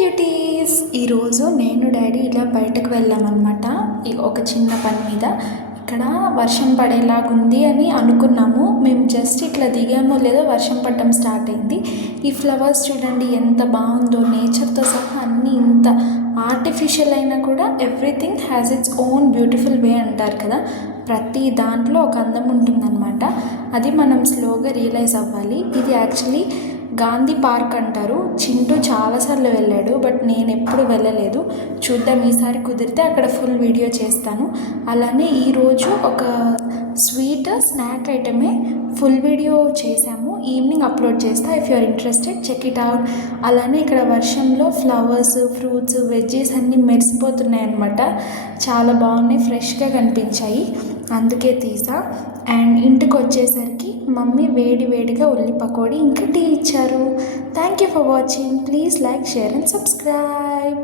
Cuties ఈరోజు నేను daddy ఇలా బయటకు వెళ్ళామన్నమాట. ఒక చిన్న పని మీద. ఇక్కడ వర్షం పడేలాగుంది అని అనుకున్నాము. మేము జస్ట్ ఇట్లా దిగామో లేదో వర్షం పడటం స్టార్ట్ అయింది. ఈ ఫ్లవర్స్ చూడండి ఎంత బాగుందో, నేచర్తో సహా అన్నీ ఇంత ఆర్టిఫిషియల్ అయినా కూడా everything has its own beautiful way అంటారు కదా. ప్రతి దాంట్లో ఒక అందం ఉంటుందన్నమాట. అది మనం స్లోగా రియలైజ్ అవ్వాలి. ఇది యాక్చువల్లీ గాంధీ పార్క్ అంటారు. చింటూ చాలాసార్లు వెళ్ళాడు, బట్ నేను ఎప్పుడు వెళ్ళలేదు. చూద్దాం, ఈసారి కుదిరితే అక్కడ ఫుల్ వీడియో చేస్తాను. అలానే ఈరోజు ఒక స్వీట్ స్నాక్ ఐటమే ఫుల్ వీడియో చేశాము. ఈవినింగ్ అప్లోడ్ చేస్తా. If you are interested check it out. అలానే ఇక్కడ వర్షంలో ఫ్లవర్స్, ఫ్రూట్స్, వెజ్జెస్ అన్నీ మెరిసిపోతున్నాయి అన్నమాట. చాలా బాగున్నాయి, ఫ్రెష్గా కనిపించాయి, అందుకే తీసా. అండ్ ఇంటికి వచ్చేసరికి మమ్మీ వేడి వేడిగా ఉల్లి పకోడీ ఇంకా టీ ఇచ్చారు. Thank you for watching. Please like, share and subscribe.